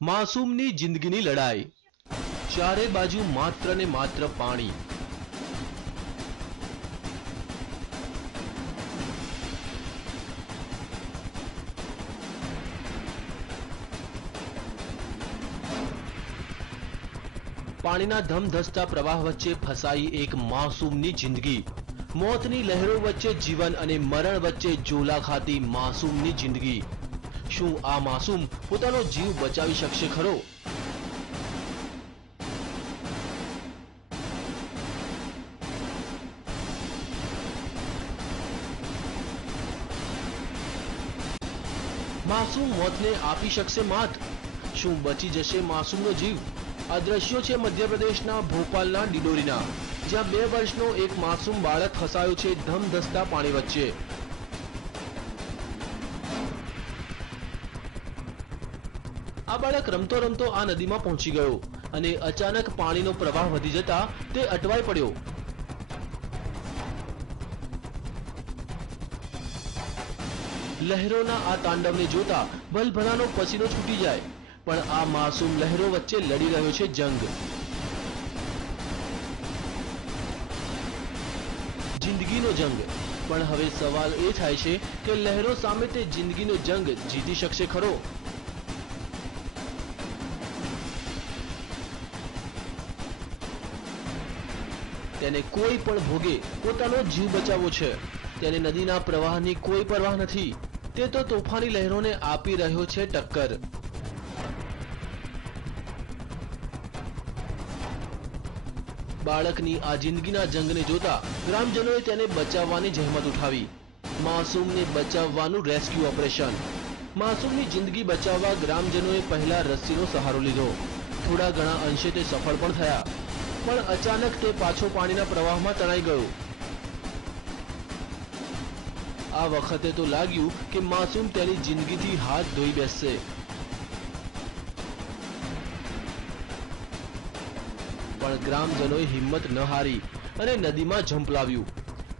માસૂમની જિંદગીની લડાઈ, ચારે બાજુ માત્ર ને માત્ર પાણી। પાણીના ધમધસતા પ્રવાહ વચ્ચે ફસાઈ એક માસૂમની જિંદગી। મોતની લહેરો વચ્ચે જીવન અને મરણ વચ્ચે ઝોલા ખાતી માસૂમની જિંદગી। શું આ માસૂમ પોતાનો જીવ બચાવી શકશે ખરો? માસૂમ મોતને આપી શકશે માત? શું બચી જશે માસૂમનો જીવ? આ દ્રશ્યો છે મધ્યપ્રદેશના ભોપાલના ડિડોરીના, જ્યાં 2 વર્ષનો એક માસૂમ બાળક ફસાયો છે ધમધસતા પાણી વચ્ચે। આ બાળક રમતો રમતો આ નદીમાં પહોંચી ગયો અને અચાનક પાણીનો પ્રવાહ વધી જતા તે અટવાઈ પડ્યો। લહેરોના આ તાંડવને જોતા ભલભલાનો પસીનો છૂટી જાય, પણ આ માસૂમ લહેરો વચ્ચે લડી રહ્યો છે જંગ। જિંદગીનો જંગ। પણ હવે સવાલ એ થાય છે કે લહેરો સામે તે જિંદગીનો જંગ જીતી શકશે ખરો? તેને કોઈ પણ ભોગે પોતાનો જીવ બચાવવો છે। તેને નદીના પ્રવાહની કોઈ પરવાહ નથી। તે તો તોફાની લહેરોને આપી રહ્યો છે ટક્કર। બાળકની આ જિંદગીના જંગને જોતા ગ્રામજનોએ તેને બચાવવાની જહેમત ઉઠાવી। માસૂમને બચાવવાનું રેસ્ક્યુ ઓપરેશન। માસૂમની જિંદગી બચાવવા ગ્રામજનોએ પહેલા રસ્સીનો સહારો લીધો। થોડા ઘણા અંશે તે સફળ પણ થયા, પણ અચાનક તે પાછો પાણીના પ્રવાહમાં તણાઈ ગયો। આ વખતે તો લાગ્યું કે માસૂમ તેની જિંદગીથી હાથ ધોઈ બેસશે, પણ ગ્રામજનોએ હિંમત ન હારી અને નદીમાં ઝંપલાવ્યું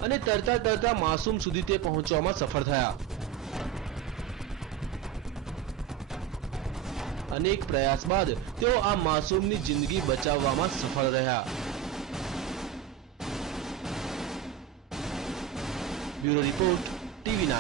અને તરતા તરતા માસૂમ સુધી તે પહોંચવામાં સફળ થયા। અનેક પ્રયાસ બાદ તેઓ આ માસૂમની જિંદગી બચાવવામાં સફળ રહ્યા। Bureau report, TV9।